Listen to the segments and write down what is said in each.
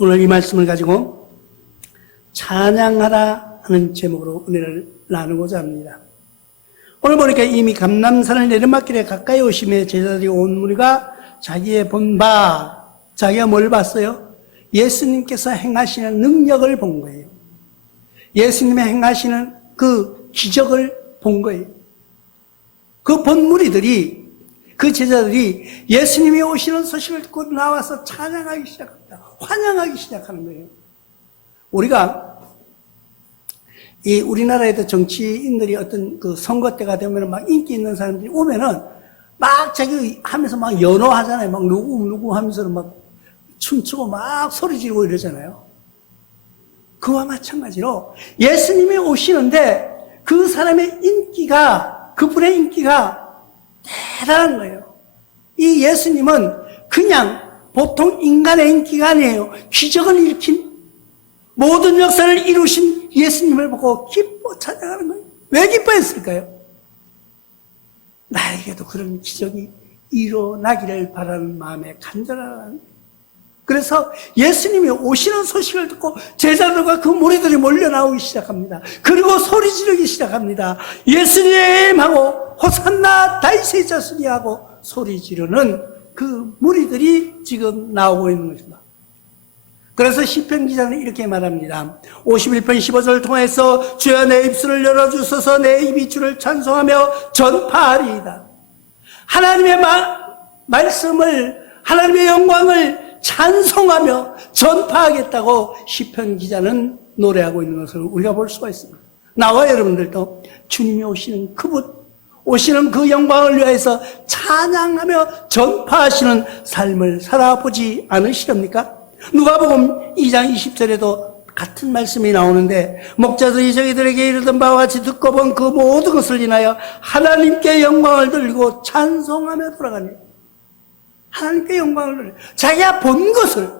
오늘 이 말씀을 가지고 찬양하라 하는 제목으로 은혜를 나누고자 합니다. 오늘 보니까 이미 감람산을 내리막길에 가까이 오심에 제자들이 온 무리가 자기의 본바, 자기가 뭘 봤어요? 예수님께서 행하시는 능력을 본 거예요. 예수님의 행하시는 그 기적을 본 거예요. 그 본 무리들이, 그 제자들이 예수님이 오시는 소식을 듣고 나와서 찬양하기 시작합니다. 환영하기 시작하는 거예요. 우리가 이 우리나라에도 정치인들이 어떤 그 선거 때가 되면 막 인기 있는 사람들이 오면은 막 자기 하면서 막 연호하잖아요. 막 누구 하면서 막 춤추고 막 소리 지르고 이러잖아요. 그와 마찬가지로 예수님이 오시는데 그 사람의 인기가, 그분의 인기가 대단한 거예요. 이 예수님은 그냥 보통 인간의 인기가 아니에요. 기적을 일으킨, 모든 역사를 이루신 예수님을 보고 기뻐 찬양하는 거예요. 왜 기뻐했을까요? 나에게도 그런 기적이 일어나기를 바라는 마음에 간절한. 그래서 예수님이 오시는 소식을 듣고 제자들과 그 무리들이 몰려 나오기 시작합니다. 그리고 소리 지르기 시작합니다. 예수님 하고 호산나 다윗의 자손이 하고 소리 지르는 그 무리들이 지금 나오고 있는 것입니다. 그래서 시편 기자는 이렇게 말합니다. 51편 15절을 통해서 주여 내 입술을 열어주소서 내 입이 주를 찬송하며 전파하리이다. 하나님의 말씀을, 하나님의 영광을 찬송하며 전파하겠다고 시편 기자는 노래하고 있는 것을 우리가 볼 수가 있습니다. 나와 여러분들도 주님이 오시는 그분, 오시는 그 영광을 위해서 찬양하며 전파하시는 삶을 살아보지 않으시렵니까? 누가복음 2장 20절에도 같은 말씀이 나오는데 목자들이 저희들에게 이르던 바와 같이 듣고 본 그 모든 것을 인하여 하나님께 영광을 돌리고 찬송하며 돌아가니, 하나님께 영광을 돌리고 자기가 본 것을,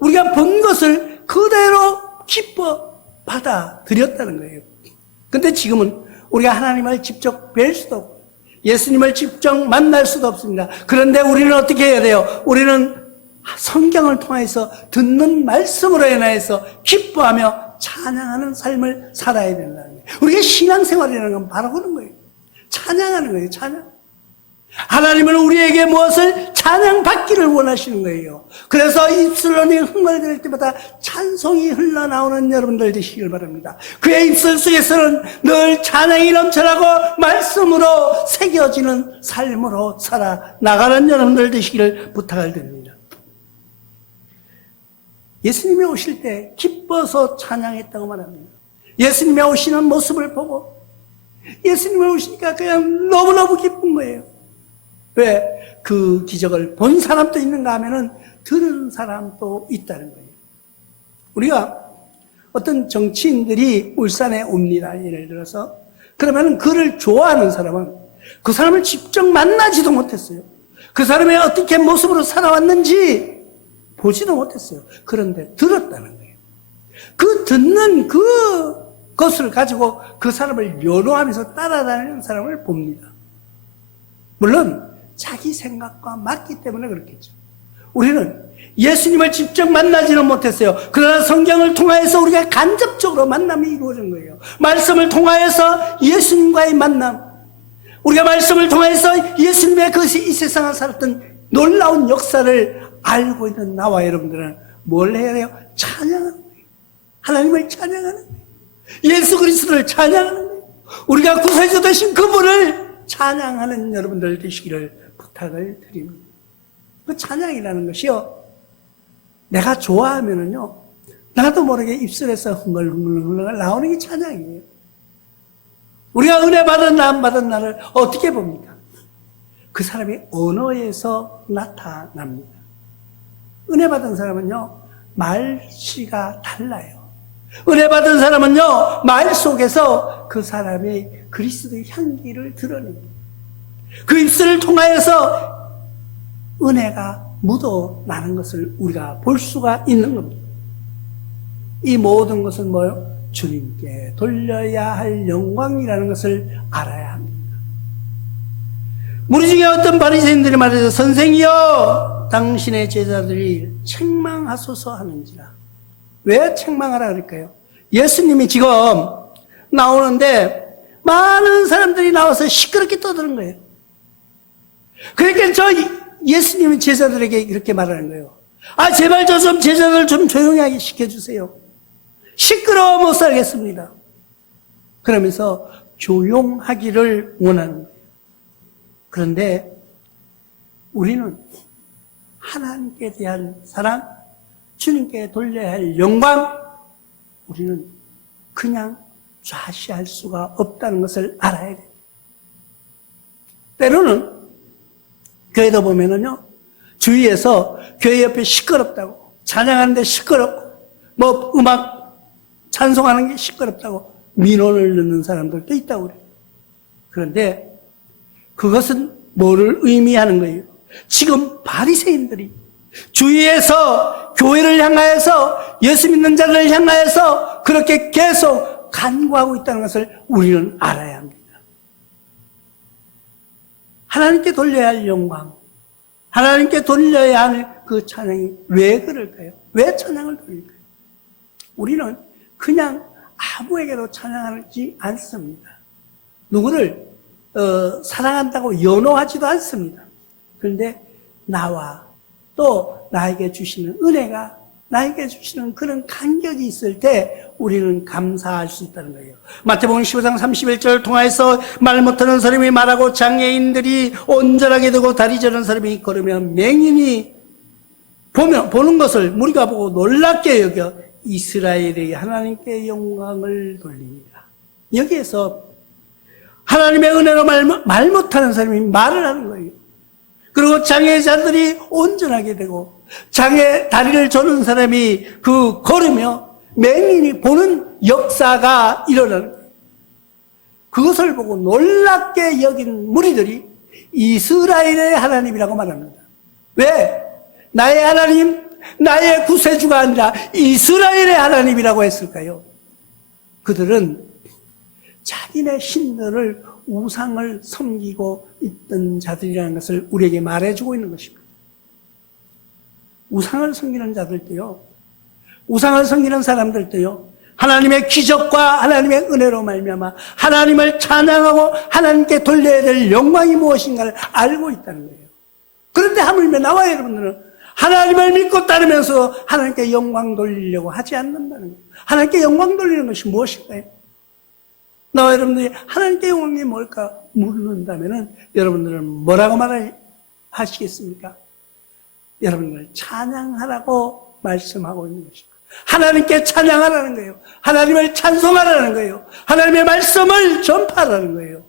우리가 본 것을 그대로 기뻐 받아들였다는 거예요. 근데 지금은 우리가 하나님을 직접 뵐 수도 없고 예수님을 직접 만날 수도 없습니다. 그런데 우리는 어떻게 해야 돼요? 우리는 성경을 통해서 듣는 말씀으로 인하여서 기뻐하며 찬양하는 삶을 살아야 된다는 거예요. 우리가 신앙생활이라는 건 바로 그런 거예요. 찬양하는 거예요. 찬양. 하나님은 우리에게 무엇을 찬양받기를 원하시는 거예요. 그래서 입술로 흥얼댈 때마다 찬송이 흘러나오는 여러분들 되시길 바랍니다. 그의 입술 속에서는 늘 찬양이 넘쳐나고 말씀으로 새겨지는 삶으로 살아나가는 여러분들 되시기를 부탁을 드립니다. 예수님이 오실 때 기뻐서 찬양했다고 말합니다. 예수님이 오시는 모습을 보고 예수님이 오시니까 그냥 너무너무 기쁜 거예요. 왜? 그 기적을 본 사람도 있는가 하면은 들은 사람도 있다는 거예요. 우리가 어떤 정치인들이 울산에 옵니다. 예를 들어서. 그러면은 그를 좋아하는 사람은 그 사람을 직접 만나지도 못했어요. 그 사람이 어떻게 모습으로 살아왔는지 보지도 못했어요. 그런데 들었다는 거예요. 그 듣는 그것을 가지고 그 사람을 연호하면서 따라다니는 사람을 봅니다. 물론 자기 생각과 맞기 때문에 그렇겠죠. 우리는 예수님을 직접 만나지는 못했어요. 그러나 성경을 통하여서 우리가 간접적으로 만남이 이루어진 거예요. 말씀을 통하여서 예수님과의 만남, 우리가 말씀을 통해서 예수님의 그것이 이 세상을 살았던 놀라운 역사를 알고 있는 나와 여러분들은 뭘 해야 돼요? 찬양하는 거예요. 하나님을 찬양하는 거예요. 예수 그리스도를 찬양하는 거예요. 우리가 구세주 되신 그분을 찬양하는 여러분들 되시기를 부탁을 드립니다. 그 찬양이라는 것이요, 내가 좋아하면은요, 나도 모르게 입술에서 흥얼흥얼 나오는 게 찬양이에요. 우리가 은혜 받은 나, 안 받은 나를 어떻게 봅니까? 그 사람이 언어에서 나타납니다. 은혜 받은 사람은요, 말씨가 달라요. 은혜 받은 사람은요, 말 속에서 그 사람이 그리스도의 향기를 드러냅니다. 그 입술을 통하여서 은혜가 묻어나는 것을 우리가 볼 수가 있는 겁니다. 이 모든 것은 뭐요? 주님께 돌려야 할 영광이라는 것을 알아야 합니다. 무리 중에 어떤 바리새인들이 말해서 선생이여 당신의 제자들이 책망하소서 하는지라. 왜 책망하라 그럴까요? 예수님이 지금 나오는데 많은 사람들이 나와서 시끄럽게 떠드는 거예요. 그러니까 저 예수님이 제자들에게 이렇게 말하는 거예요. 아, 제발 저 좀 제자들 좀 조용히 하게 시켜주세요. 시끄러워 못 살겠습니다. 그러면서 조용하기를 원하는 거예요. 그런데 우리는 하나님께 대한 사랑, 주님께 돌려야 할 영광, 우리는 그냥 좌시할 수가 없다는 것을 알아야 돼요. 때로는 교회도 보면은요, 주위에서 교회 옆에 시끄럽다고, 찬양하는데 시끄럽고, 뭐 음악 찬송하는 게 시끄럽다고 민원을 넣는 사람들도 있다고 그래요. 그런데 그것은 뭐를 의미하는 거예요? 지금 바리새인들이 주위에서 교회를 향하여서 예수 믿는 자를 향하여서 그렇게 계속 간구하고 있다는 것을 우리는 알아야 합니다. 하나님께 돌려야 할 영광, 하나님께 돌려야 할 그 찬양이 왜 그럴까요? 왜 찬양을 돌릴까요? 우리는 그냥 아무에게도 찬양하지 않습니다. 누구를 사랑한다고 연호하지도 않습니다. 그런데 나와 또 나에게 주시는 은혜가, 나에게 주시는 그런 간격이 있을 때 우리는 감사할 수 있다는 거예요. 마태복음 15장 31절 통하여서 말 못하는 사람이 말하고 장애인들이 온전하게 되고 다리 저는 사람이 걸으면 맹인이 보는 것을 무리가 보고 놀랍게 여겨 이스라엘의 하나님께 영광을 돌립니다. 여기에서 하나님의 은혜로 말 못하는 사람이 말을 하는 거예요. 그리고 장애자들이 온전하게 되고 다리를 저는 사람이 걸으며 맹인이 보는 역사가 일어나는 거예요. 그것을 보고 놀랍게 여긴 무리들이 이스라엘의 하나님이라고 말합니다. 왜? 나의 하나님, 나의 구세주가 아니라 이스라엘의 하나님이라고 했을까요? 그들은 자기네 신들을, 우상을 섬기고 있던 자들이라는 것을 우리에게 말해주고 있는 것입니다. 우상을 섬기는 자들도요, 우상을 섬기는 사람들도요, 하나님의 기적과 하나님의 은혜로 말미암아 하나님을 찬양하고 하나님께 돌려야 될 영광이 무엇인가를 알고 있다는 거예요. 그런데 하물며 나와 여러분들은 하나님을 믿고 따르면서 하나님께 영광 돌리려고 하지 않는다는 거예요. 하나님께 영광 돌리는 것이 무엇일까요? 나와 여러분들이 하나님께 영광이 뭘까 묻는다면은 여러분들은 뭐라고 말하시겠습니까? 여러분들 찬양하라고 말씀하고 있는 것입니다. 하나님께 찬양하라는 거예요. 하나님을 찬송하라는 거예요. 하나님의 말씀을 전파하라는 거예요.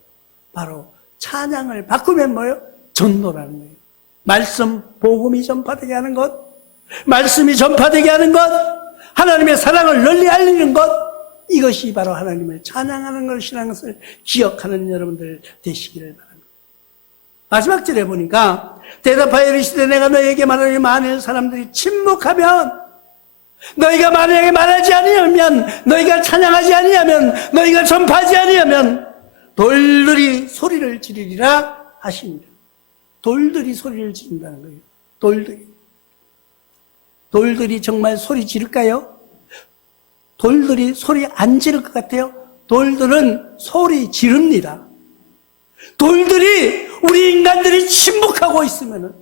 바로 찬양을 바꾸면 뭐예요? 전도라는 거예요. 말씀, 복음이 전파되게 하는 것, 말씀이 전파되게 하는 것, 하나님의 사랑을 널리 알리는 것, 이것이 바로 하나님을 찬양하는 것이라는 것을 기억하는 여러분들 되시기를 바랍니다. 마지막 절에 보니까 대답하여 이르시되 내가 너에게 말하니 만일 사람들이 침묵하면, 너희가 만약에 말하지 아니하면, 너희가 찬양하지 아니하면, 너희가 전파하지 아니하면 돌들이 소리를 지르리라 하십니다. 돌들이 소리를 지른다는 거예요. 돌들이 정말 소리 지를까요? 돌들이 소리 안 지를 것 같아요? 돌들은 소리 지릅니다. 돌들이 우리 인간들이 침묵하고 있으면은,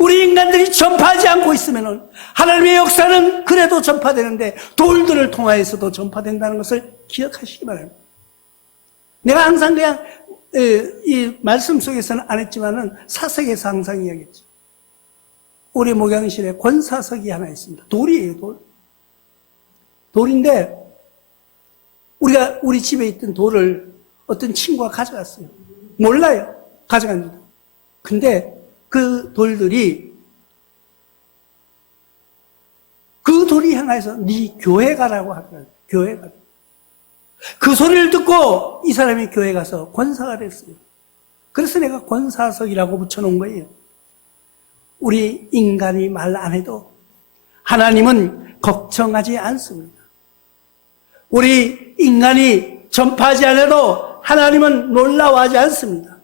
우리 인간들이 전파하지 않고 있으면은 하나님의 역사는 그래도 전파되는데 돌들을 통하여서도 전파된다는 것을 기억하시기 바랍니다. 내가 항상 그냥 이 말씀 속에서는 안 했지만은 사석에서 항상 이야기했죠. 우리 목양실에 권사석이 하나 있습니다. 돌이에요, 돌. 돌인데 우리 집에 있던 돌을 어떤 친구가 가져갔어요. 몰라요, 가져갔는데. 근데 그 돌들이 그 돌이 향해서 네 교회 가라고 하더라고요. 교회 가라. 그 소리를 듣고 이 사람이 교회 가서 권사가 됐어요. 그래서 내가 권사석이라고 붙여놓은 거예요. 우리 인간이 말 안 해도 하나님은 걱정하지 않습니다. 우리 인간이 전파하지 않아도 하나님은 놀라워하지 않습니다.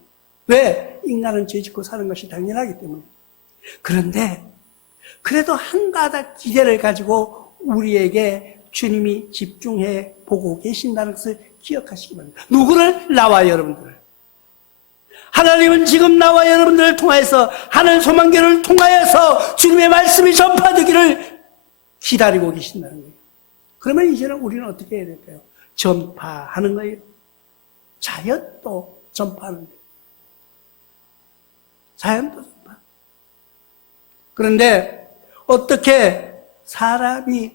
왜? 인간은 죄짓고 사는 것이 당연하기 때문에. 그런데 그래도 한 가닥 기대를 가지고 우리에게 주님이 집중해 보고 계신다는 것을 기억하시기 바랍니다. 누구를? 나와 여러분들을. 하나님은 지금 나와 여러분들을 통하여서 하늘 소망교를 통하여서 주님의 말씀이 전파되기를 기다리고 계신다는 거예요. 그러면 이제는 우리는 어떻게 해야 될까요? 전파하는 거예요. 자연도 전파하는 거예요. 자연도 전파. 그런데 어떻게 사람이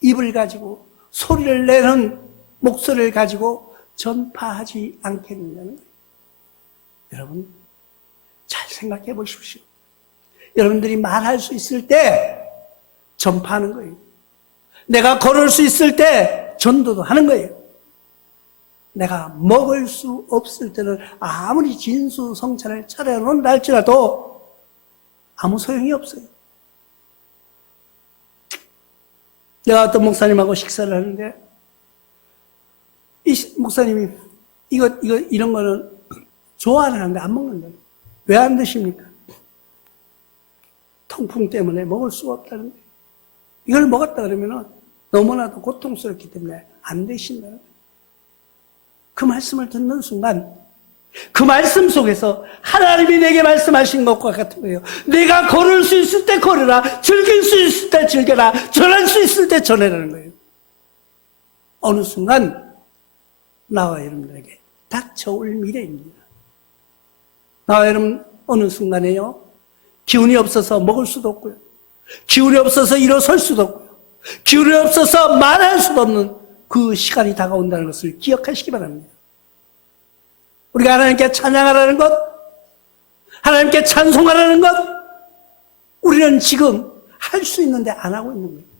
입을 가지고 소리를 내는 목소리를 가지고 전파하지 않겠느냐는 거예요. 여러분, 잘 생각해 보십시오. 여러분들이 말할 수 있을 때 전파하는 거예요. 내가 걸을 수 있을 때 전도도 하는 거예요. 내가 먹을 수 없을 때는 아무리 진수성찬을 차려놓는다 할지라도 아무 소용이 없어요. 내가 어떤 목사님하고 식사를 하는데 이 목사님이 이런 거는 좋아는 하는데 안 먹는다. 왜 안 드십니까? 통풍 때문에 먹을 수가 없다는 거예요. 이걸 먹었다 그러면은 너무나도 고통스럽기 때문에 안 드신다는 거예요. 그 말씀을 듣는 순간 그 말씀 속에서 하나님이 내게 말씀하신 것과 같은 거예요. 내가 걸을 수 있을 때 걸으라, 즐길 수 있을 때 즐겨라, 전할 수 있을 때 전해라는 거예요. 어느 순간 나와 여러분들에게 닥쳐올 미래입니다. 나와 여러분 어느 순간에요, 기운이 없어서 먹을 수도 없고요, 기운이 없어서 일어설 수도 없고요, 기운이 없어서 말할 수도 없는 그 시간이 다가온다는 것을 기억하시기 바랍니다. 우리가 하나님께 찬양하라는 것, 하나님께 찬송하라는 것, 우리는 지금 할 수 있는데 안 하고 있는 거예요.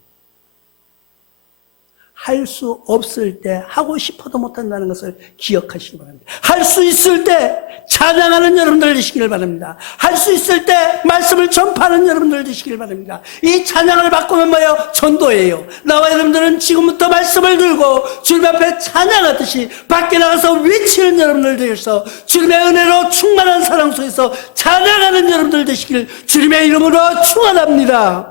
할 수 없을 때 하고 싶어도 못한다는 것을 기억하시기 바랍니다. 할 수 있을 때 찬양하는 여러분들 되시기를 바랍니다. 할 수 있을 때 말씀을 전파하는 여러분들 되시기를 바랍니다. 이 찬양을 바꾸면 뭐예요? 전도예요. 나와 여러분들은 지금부터 말씀을 들고 주님 앞에 찬양하듯이 밖에 나가서 외치는 여러분들 되셔서 주님의 은혜로 충만한 사랑 속에서 찬양하는 여러분들 되시기를 주님의 이름으로 축원합니다.